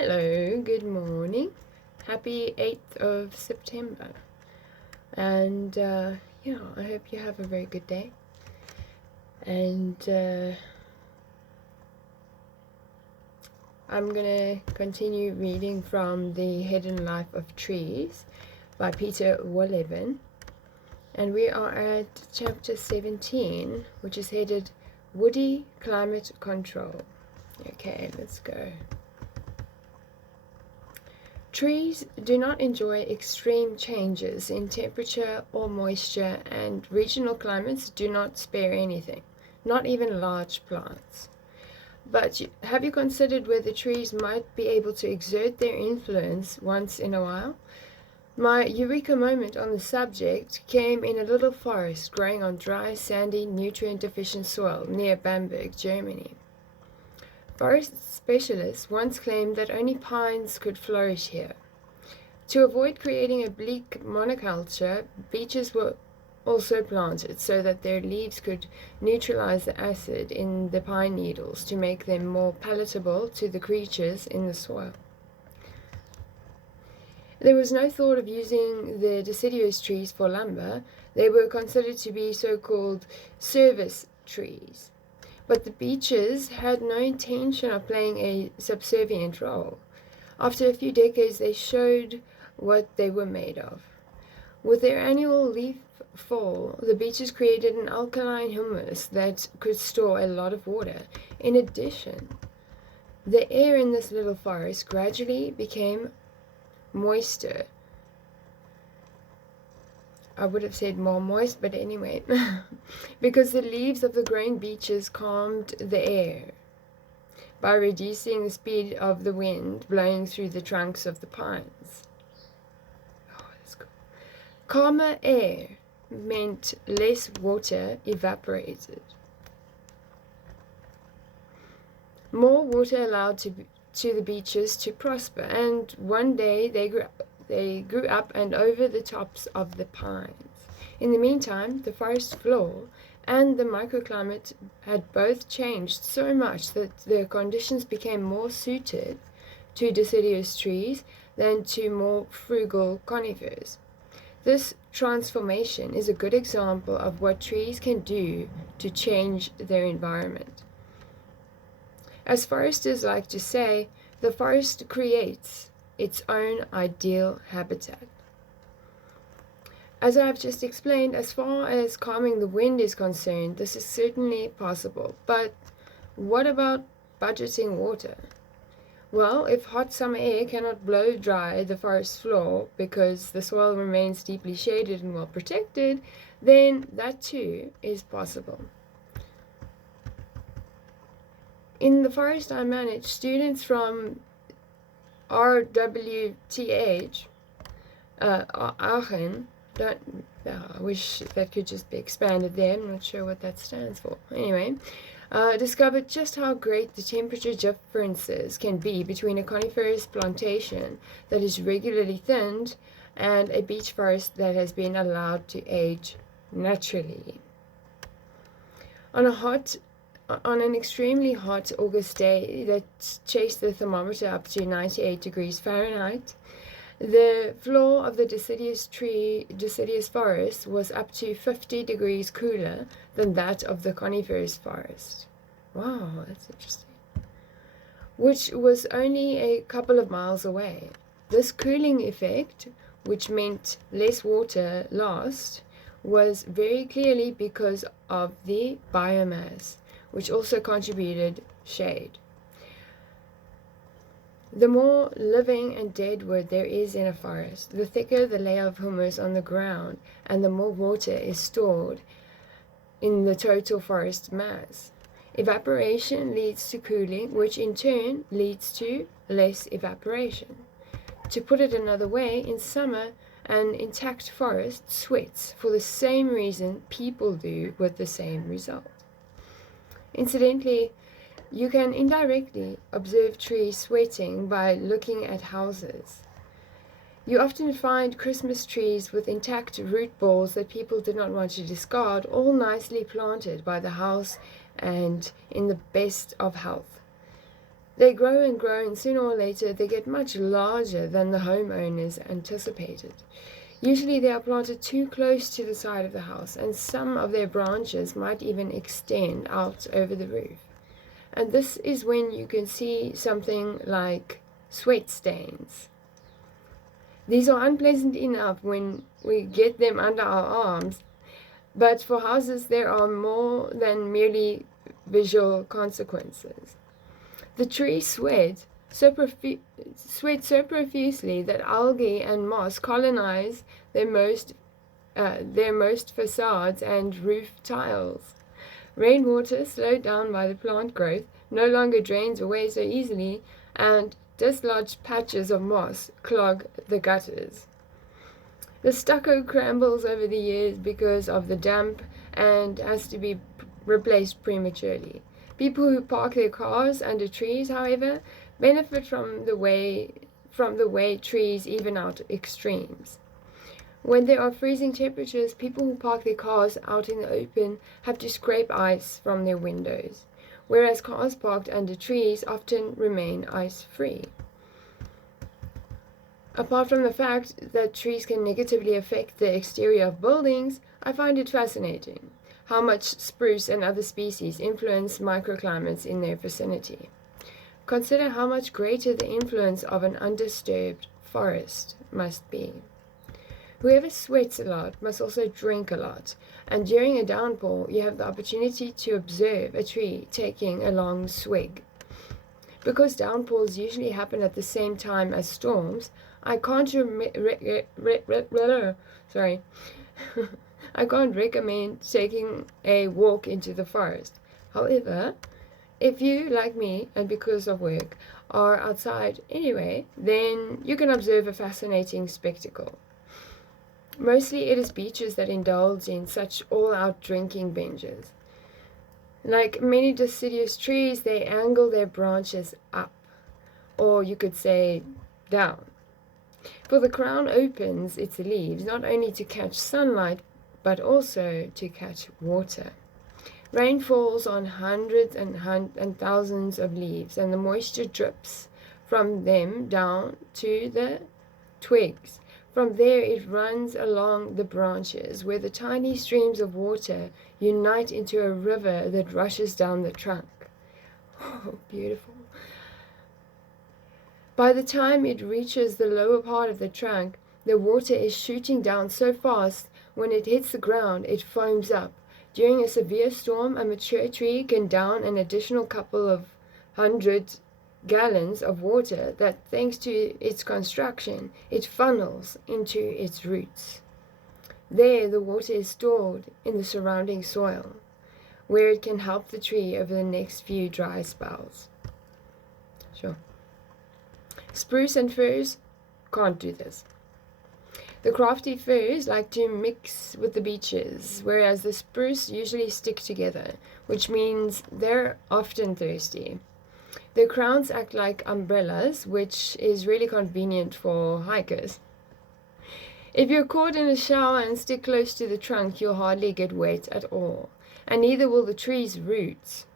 Hello, good morning. Happy 8th of September. And I hope you have a very good day. And I'm going to continue reading from The Hidden Life of Trees by Peter Wohlleben. And we are at chapter 17, which is headed Woody Climate Control. Okay, let's go. Trees do not enjoy extreme changes in temperature or moisture, and regional climates do not spare anything, not even large plants. But have you considered whether trees might be able to exert their influence once in a while? My eureka moment on the subject came in a little forest growing on dry, sandy, nutrient-deficient soil near Bamberg, Germany. Forest specialists once claimed that only pines could flourish here. To avoid creating a bleak monoculture, beeches were also planted so that their leaves could neutralize the acid in the pine needles to make them more palatable to the creatures in the soil. There was no thought of using the deciduous trees for lumber. They were considered to be so-called service trees. But the beeches had no intention of playing a subservient role. After a few decades, they showed what they were made of. With their annual leaf fall, the beeches created an alkaline humus that could store a lot of water. In addition, the air in this little forest gradually became moister. I would have said more moist, but anyway, because the leaves of the growing beeches calmed the air by reducing the speed of the wind blowing through the trunks of the pines. Oh, that's cool. Calmer air meant less water evaporated. More water allowed to the beeches to prosper, and one day they grew up and over the tops of the pines. In the meantime, the forest floor and the microclimate had both changed so much that the conditions became more suited to deciduous trees than to more frugal conifers. This transformation is a good example of what trees can do to change their environment. As foresters like to say, the forest creates its own ideal habitat. As I've just explained, as far as calming the wind is concerned, this is certainly possible. But what about budgeting water? Well, if hot summer air cannot blow dry the forest floor because the soil remains deeply shaded and well protected, then that too is possible. In the forest I manage, students from RWTH, Aachen, I wish that could just be expanded there, I'm not sure what that stands for. Anyway, discovered just how great the temperature differences can be between a coniferous plantation that is regularly thinned and a beech forest that has been allowed to age naturally. On an extremely hot August day that chased the thermometer up to 98 degrees Fahrenheit, the floor of the deciduous forest was up to 50 degrees cooler than that of the coniferous forest. Wow, that's interesting. Which was only a couple of miles away. This cooling effect, which meant less water lost, was very clearly because of the biomass, which also contributed shade. The more living and dead wood there is in a forest, the thicker the layer of humus on the ground, and the more water is stored in the total forest mass. Evaporation leads to cooling, which in turn leads to less evaporation. To put it another way, in summer, an intact forest sweats for the same reason people do with the same result. Incidentally, you can indirectly observe trees sweating by looking at houses. You often find Christmas trees with intact root balls that people did not want to discard, all nicely planted by the house and in the best of health. They grow and grow, and sooner or later they get much larger than the homeowners anticipated. Usually they are planted too close to the side of the house, and some of their branches might even extend out over the roof. And this is when you can see something like sweat stains. These are unpleasant enough when we get them under our arms, but for houses there are more than merely visual consequences. The trees sweat so profusely that algae and moss colonize their most facades and roof tiles. Rainwater, slowed down by the plant growth, no longer drains away so easily, and dislodged patches of moss clog the gutters. The stucco crumbles over the years because of the damp and has to be replaced prematurely. People who park their cars under trees, however, benefit from the way trees even out extremes. When there are freezing temperatures, people who park their cars out in the open have to scrape ice from their windows, whereas cars parked under trees often remain ice-free. Apart from the fact that trees can negatively affect the exterior of buildings, I find it fascinating how much spruce and other species influence microclimates in their vicinity. Consider how much greater the influence of an undisturbed forest must be. Whoever sweats a lot must also drink a lot, and during a downpour you have the opportunity to observe a tree taking a long swig. Because downpours usually happen at the same time as storms, I can't recommend taking a walk into the forest. However, if you, like me, and because of work, are outside anyway, then you can observe a fascinating spectacle. Mostly it is beaches that indulge in such all-out drinking binges. Like many deciduous trees, they angle their branches up, or you could say down. For the crown opens its leaves not only to catch sunlight, but also to catch water. Rain falls on hundreds and thousands of leaves, and the moisture drips from them down to the twigs. From there it runs along the branches, where the tiny streams of water unite into a river that rushes down the trunk. Oh, beautiful. By the time it reaches the lower part of the trunk, the water is shooting down so fast, when it hits the ground, it foams up. During a severe storm, a mature tree can down an additional couple of 100 gallons of water that, thanks to its construction, it funnels into its roots. There, the water is stored in the surrounding soil, where it can help the tree over the next few dry spells. Sure. Spruce and firs can't do this. The crafty firs like to mix with the beeches, whereas the spruce usually stick together, which means they're often thirsty. Their crowns act like umbrellas, which is really convenient for hikers. If you're caught in a shower and stick close to the trunk, you'll hardly get wet at all, and neither will the tree's roots.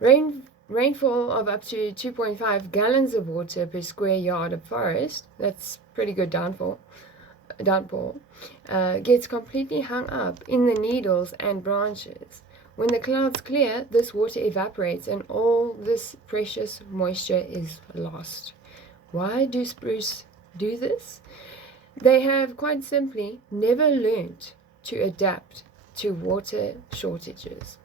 Rainfall of up to 2.5 gallons of water per square yard of forest, that's pretty good downpour, gets completely hung up in the needles and branches. When the clouds clear, this water evaporates and all this precious moisture is lost. Why do spruce do this? They have quite simply never learned to adapt to water shortages.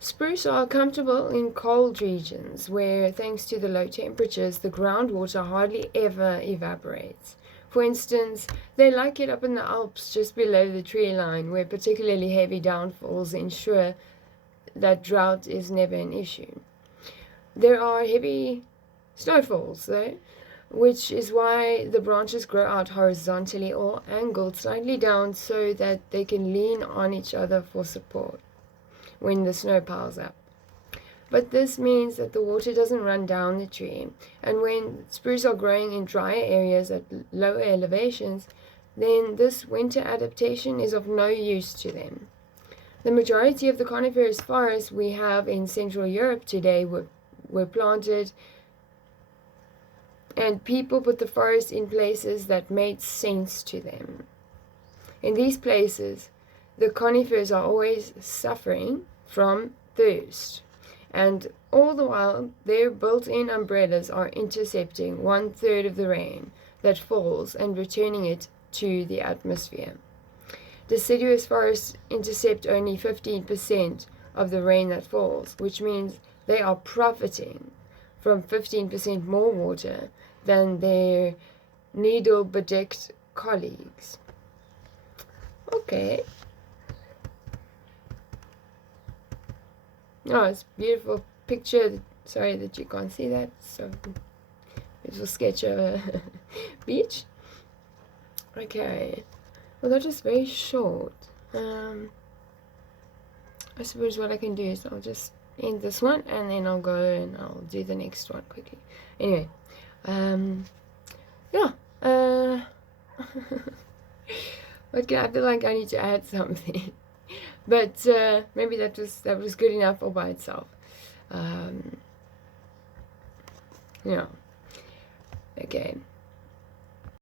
Spruce are comfortable in cold regions where, thanks to the low temperatures, the groundwater hardly ever evaporates. For instance, they like it up in the Alps just below the tree line, where particularly heavy downfalls ensure that drought is never an issue. There are heavy snowfalls, though, which is why the branches grow out horizontally or angled slightly down so that they can lean on each other for support when the snow piles up. But this means that the water doesn't run down the tree, and when spruce are growing in drier areas at lower elevations, then this winter adaptation is of no use to them. The majority of the coniferous forests we have in Central Europe today were were planted, and people put the forest in places that made sense to them. In these places, the conifers are always suffering from thirst, and all the while their built-in umbrellas are intercepting 1/3 of the rain that falls and returning it to the atmosphere. Deciduous forests intercept only 15% of the rain that falls, which means they are profiting from 15% more water than their needle-bedecked colleagues. Okay. Oh, it's a beautiful picture. Sorry that you can't see that. So, beautiful sketch of a beach. Okay. Well, that is very short. I suppose what I can do is I'll just end this one and then I'll go and I'll do the next one quickly. Anyway, yeah. What can I feel like I need to add something, but maybe that was good enough all by itself. Yeah. Okay.